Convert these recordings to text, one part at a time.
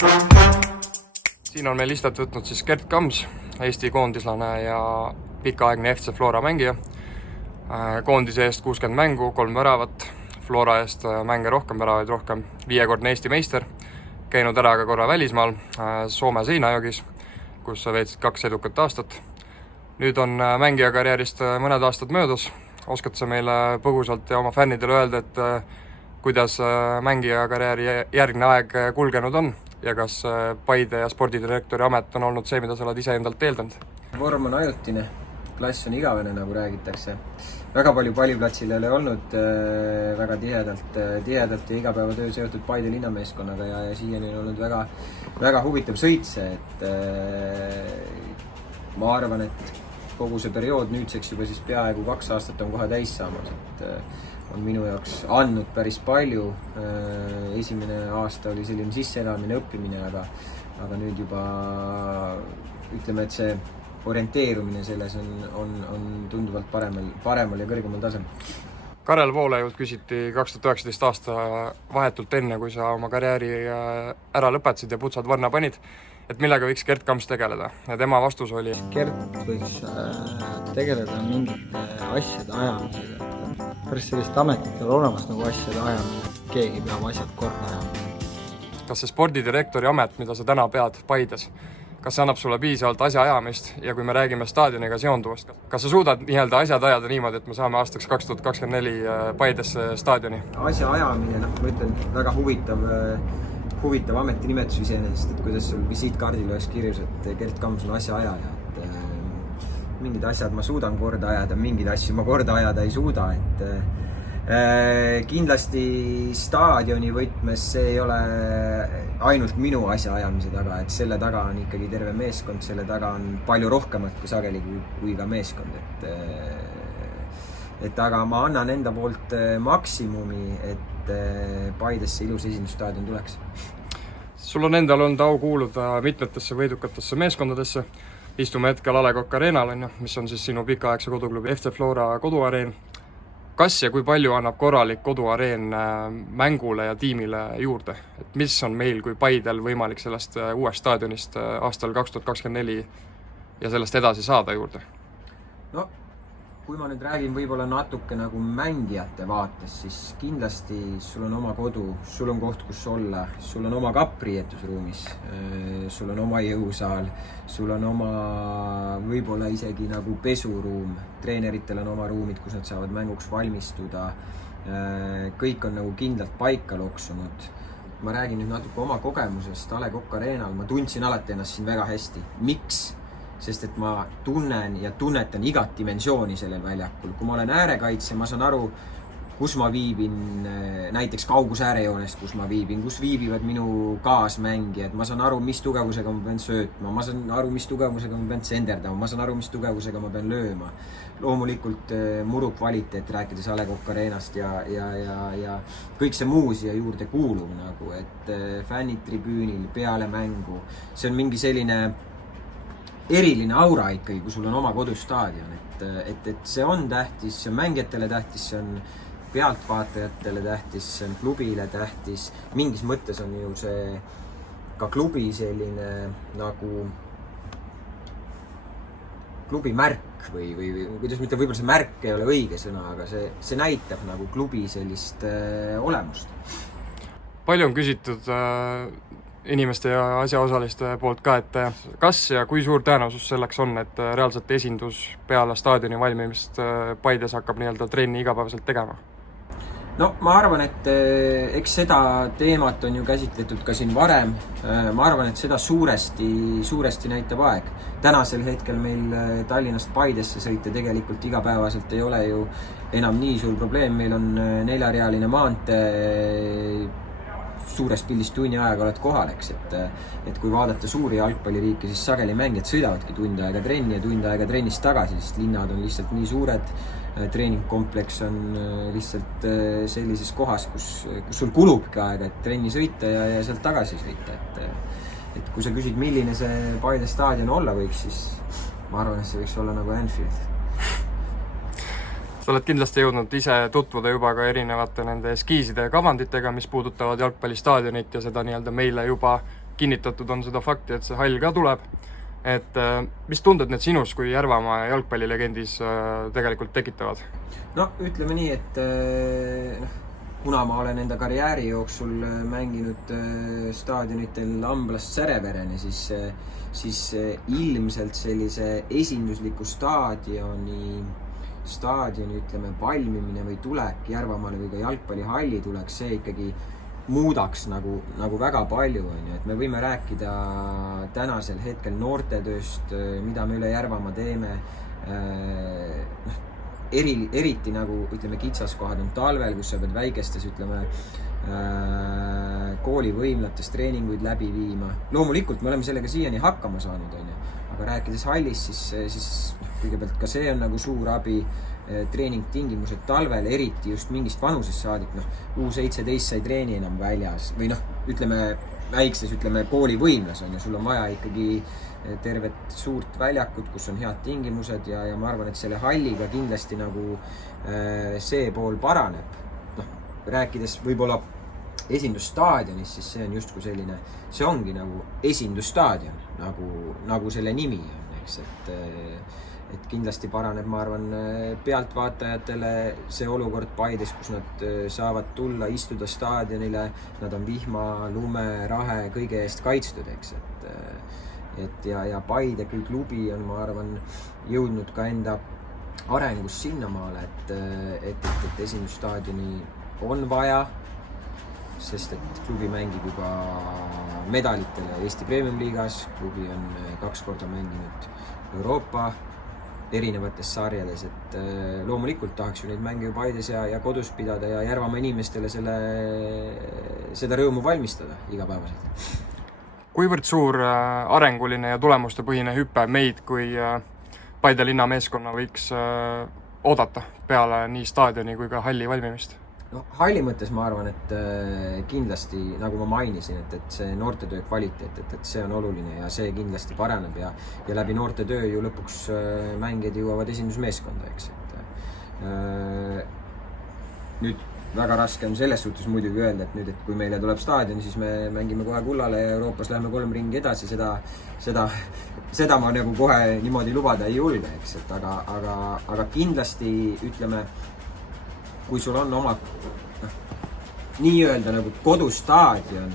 Siin on meil istet võtnud siis Gert Kams, Eesti koondislane ja pikaaegne FC Flora mängija. Koondise eest 60 mängu, 3 väravat, Flora eest mänge rohkem, väravaid rohkem, 5-kordne Eesti meister, käinud ära ka korra välismaal, Soome Seinäjokis, kus sa veetsid 2 edukat aastat. Nüüd on mängija karjäärist mõned aastad möödus. Oskad sa meile põgusalt ja oma fännidele öelda, et kuidas mängija karjääri järgne aeg kulgenud on ja kas Paide ja spordidirektori amet on olnud see, mida sa oled ise endalt eeldanud? Vorm on ajutine, klass on igavene, nagu räägitakse. Väga palju palliplatsil ei ole olnud, väga tihedalt ja igapäevatöö seotud Paide linnameeskonnaga ja siiani on olnud väga huvitav sõitse, et ma arvan, et kogu see periood nüüdseks juba siis peaaegu 2 aastat on kohe täis saamas, et on minu jaoks andnud päris palju. Esimene aasta oli selline sisseelamine, õppimine, aga nüüd juba ütleme, et see orienteerumine selles on tunduvalt paremal ja kõrgemal tasemel. Karel Voolajult küsiti 2019 aasta vahetult enne, kui sa oma karjääri ära lõpetasid ja putsad varna panid, et millega võiks Gert Kams tegeleda. Ja tema vastus oli: Gert võiks tegeleda mingite asjade ajamisega. Pärast sellist ametit on olemas nagu asjade ajamine. Keegi peab asjad korda ajama. Kas see spordidirektori amet, mida sa täna pead Paides, kas see annab sulle piisavalt asja ajamist ja kui me räägime staadioniga seonduvast, kas sa suudad nii-öelda asjad ajada niimoodi, et me saame aastaks 2024 Paidesse staadioni? Asja ajamine, ma ütlen, väga huvitav ametinimetus iseenesest, et kuidas sul visiitkaardil oleks kirjus, et Gert Kams on asja ajaja. Mingid asjad ma suudan korda ajada, mingid asju ma korda ajada ei suuda, et kindlasti staadioni võtmes see ei ole ainult minu asja ajamise taga, et selle taga on ikkagi terve meeskond, selle taga on palju rohkemat kui sageli kui ka meeskond, et aga ma annan enda poolt maksimumi, et Paidesse ilus esindusstaadion tuleks. Sul on endal olnud au kuuluda mitmetesse võidukatesse meeskondadesse. Istume hetkel A. Le Coq Arenal, mis on siis sinu pikaaegse koduklubi FC Flora koduareen. Kas ja kui palju annab korralik koduareen mängule ja tiimile juurde? Et mis on meil kui Paidel võimalik sellest uuest staadionist aastal 2024 ja sellest edasi saada juurde? No, kui ma nüüd räägin võib-olla natuke nagu mängijate vaates, siis kindlasti sul on oma kodu, sul on koht, kus olla, sul on oma kappriietusruumis, sul on oma jõusaal, sul on oma võib-olla isegi nagu pesuruum, treeneritel on oma ruumid, kus nad saavad mänguks valmistuda, kõik on nagu kindlalt paika loksunud. Ma räägin nüüd natuke oma kogemusest A. Le Coq Arenal, ma tundsin alati ennast siin väga hästi. Miks? Sest et ma tunnen ja tunnetan igat dimensiooni sellel väljakul. Kui ma olen äärekaitse, ma saan aru, kus ma viibin, näiteks kaugus äärejoonest, kus ma viibin, kus viibivad minu kaasmängijad, ma saan aru, mis tugevusega ma pean söötma, ma saan aru, mis tugevusega ma pean tsenderdama, ma saan aru, mis tugevusega ma pean lööma. Loomulikult muru kvaliteet, rääkides A. Le Coq Arenast ja kõik see muu siia juurde kuulub, nagu, et fännid tribüünil, peale mängu, see on mingi selline eriline aura ikkagi, kui sul on oma kodustaadion, et see on tähtis, see on mängijatele tähtis, see on pealtvaatajatele tähtis, see on klubile tähtis. Mingis mõttes on ju see ka klubi selline nagu klubi märk või kuidas mitte, võib-olla see märk ei ole õige sõna, aga see näitab nagu klubi sellist olemust. Palju on küsitud inimeste ja asjaosaliste poolt ka, et kas ja kui suur tõenäosus selleks on, et reaalselt esindus peale staadioni valmimist Paides hakkab nii-öelda trenni igapäevaselt tegema? No ma arvan, et eks seda teemat on ju käsitletud ka siin varem. Ma arvan, et seda suuresti näitab aeg. Tänasel hetkel meil Tallinnast Paidesse sõita tegelikult igapäevaselt ei ole ju enam nii suur probleem. Meil on 4-realine maantee, suures pildis tunni ajaga oled kohal, eks, et kui vaadata suuri jalgpalliriike, siis sageli mängijad sõidavadki tund aega trenni ja tund aega trennist tagasi, sest linnad on lihtsalt nii suured, treeningkompleks on lihtsalt sellises kohas, kus sul kulubki aega, et trenni sõita ja sealt tagasi sõita, et kui sa küsid, milline see Paide staadion olla võiks, siis ma arvan, et see võiks olla nagu Anfield. Sa oled kindlasti jõudnud ise tutvuda juba ka erinevate nende eskiiside ja kavanditega, mis puudutavad jalgpallistaadionit ja seda nii-öelda meile juba kinnitatud on seda fakti, et see hall ka tuleb. Et mis tunded need sinus kui Järvamaa jalgpallilegendis tegelikult tekitavad? No ütleme nii, et kuna ma olen enda karjääri jooksul mänginud staadionitel Amblast Särevereni, siis ilmselt sellise esindusliku staadioni ütleme valmimine või tulek Järvamaale või ka jalgpallihalli tulek, see ikkagi muudaks nagu väga palju, on ju, et me võime rääkida tänasel hetkel noortetööst, mida me üle Järvamaa teeme, eriti nagu ütleme kitsaskohad on talvel, kus sa pead väikestes ütleme koolivõimlates treeninguid läbi viima. Loomulikult me oleme sellega siiani hakkama saanud, on ju, aga rääkides hallist, siis kõigepealt ka see on nagu suur abi, treeningtingimused talvel, eriti just mingist vanusest saadik, U17 sai treeni enam väljas või ütleme väikses, ütleme koolivõimlas on ju, sul on vaja ikkagi tervet suurt väljakut, kus on head tingimused ja ma arvan, et selle halliga kindlasti nagu see pool paraneb. Rääkides võib-olla esindusstaadionis, siis see on justkui selline, see ongi nagu esindusstaadion, nagu selle nimi on, eks, et kindlasti paraneb, ma arvan, pealtvaatajatele see olukord Paides, kus nad saavad tulla, istuda staadionile, nad on vihma, lume, rahe, kõige eest kaitstud, eks, ja Paide kui klubi on, ma arvan, jõudnud ka enda arengus sinnamaale, et esindusstaadioni on vaja, sest et klubi mängib juba medalitele Eesti Premium-liigas, klubi on 2 korda mänginud Euroopa erinevates sarjades, et loomulikult tahaks ju neid mänge Paides ja kodus pidada ja Järvamaa inimestele seda rõõmu valmistada igapäevaselt. Kuivõrd suur arenguline ja tulemustepõhine hüpe meid kui Paide linna meeskonna võiks oodata peale nii staadioni kui ka halli valmimist? Halli mõttes ma arvan, et kindlasti, nagu ma mainisin, et see noortetöö kvaliteet, et see on oluline ja see kindlasti paraneb ja läbi noortetöö ju lõpuks mängijad jõuavad esindusmeeskonda, eks. Nüüd väga raske on selles suhtes muidugi öelda, et kui meile tuleb staadion, siis me mängime kohe kullale ja Euroopas läheme 3 ringi edasi, seda ma nagu kohe niimoodi lubada ei julge, eks, aga kindlasti ütleme, kui sul on oma nii-öelda nagu kodustaadion,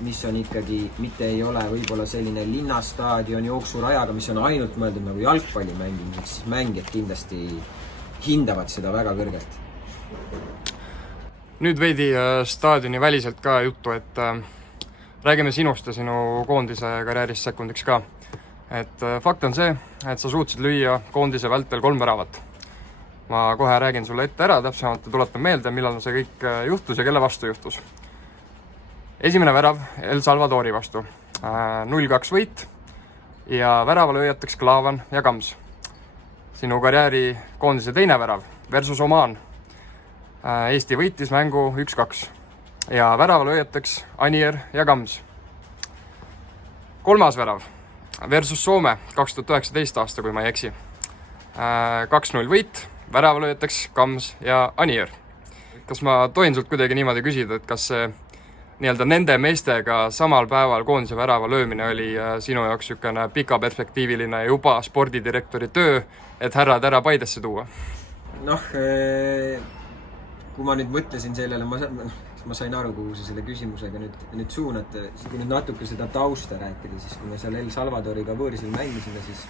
mis on ikkagi, mitte ei ole võib-olla selline linnastaadion jooksurajaga, mis on ainult mõeldud nagu jalgpalli mängimiseks, siis mängijad kindlasti hindavad seda väga kõrgelt. Nüüd veidi staadioni väliselt ka juttu, et räägime sinust ja sinu koondise karjäärist sekundiks ka. Et fakt on see, et sa suutsid lüüa koondise vältel 3 väravat. Ma kohe räägin sulle ette ära, täpsemalt tuletan meelde, millal see kõik juhtus ja kelle vastu juhtus. Esimene värav El Salvadori vastu, 0-2 võit ja väravalööjateks Klaavan ja Kams. Sinu karjääri koondise teine värav versus Oman. Eesti võitis mängu 1-2 ja väravalööjateks Anier ja Kams. Kolmas värav versus Soome 2019 aasta, kui ma ei eksi. 2-0 võit, väravalööjateks Kams ja Anier. Kas ma tohin sult kuidagi niimoodi küsida, et kas see nii-öelda nende meestega samal päeval koondise värava löömine oli sinu jaoks niisugune pikaperspektiiviline juba spordidirektori töö, et härrad ära Paidesse tuua? Kui ma nüüd mõtlesin sellele, ma sain aru, kuhu sa selle küsimusega nüüd suunad. Kui nüüd natuke seda tausta rääkida, siis kui me seal El Salvadoriga võõrsil mängisime, siis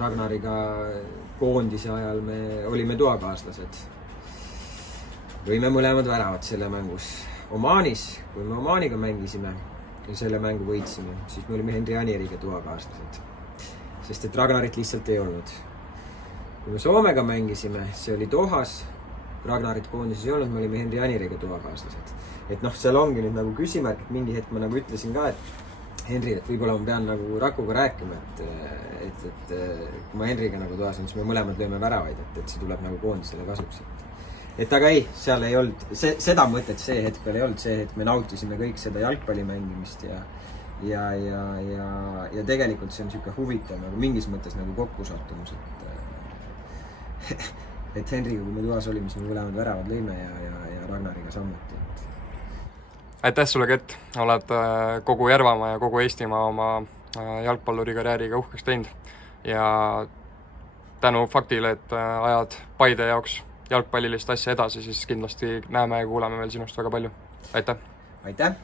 Ragnariga koondise ajal me olime toakaaslased. Võime mõlemad väravad selle mängus. Omanis, kui me Omaniga mängisime ja selle mängu võitsime, siis me olime Henri Anieriga toakaaslased. Sest et Ragnarit lihtsalt ei olnud. Kui me Soomega mängisime, see oli Dohas, Ragnarit koondises ei olnud, me olime Henri Anieriga toakaaslased. Et seal ongi nüüd nagu küsimärk, et mingi hetk ma nagu ütlesin ka, et Henri, et võib-olla ma pean nagu Rakuga rääkima, et kui ma Henriga nagu toas on, siis me mõlemad lööme väravaid, et see tuleb nagu koondisele kasuks. Et aga ei, seal ei olnud, seda mõtet see hetk veel ei olnud, see hetk me nautisime kõik seda jalgpalli mängimist ja tegelikult see on niisugune huvitav nagu mingis mõttes nagu kokkusattumus, et Henriga, kui me toas olime, siis me mõlemad väravad lõime ja Ragnariga samuti. aitäh sulle, Gert, oled kogu Järvamaa ja kogu Eestimaa oma jalgpallurikarjääriga uhkeks teinud ja tänu faktile, et ajad Paide jaoks jalgpallilist asja edasi, siis kindlasti näeme ja kuuleme veel sinust väga palju. Aitäh! aitäh!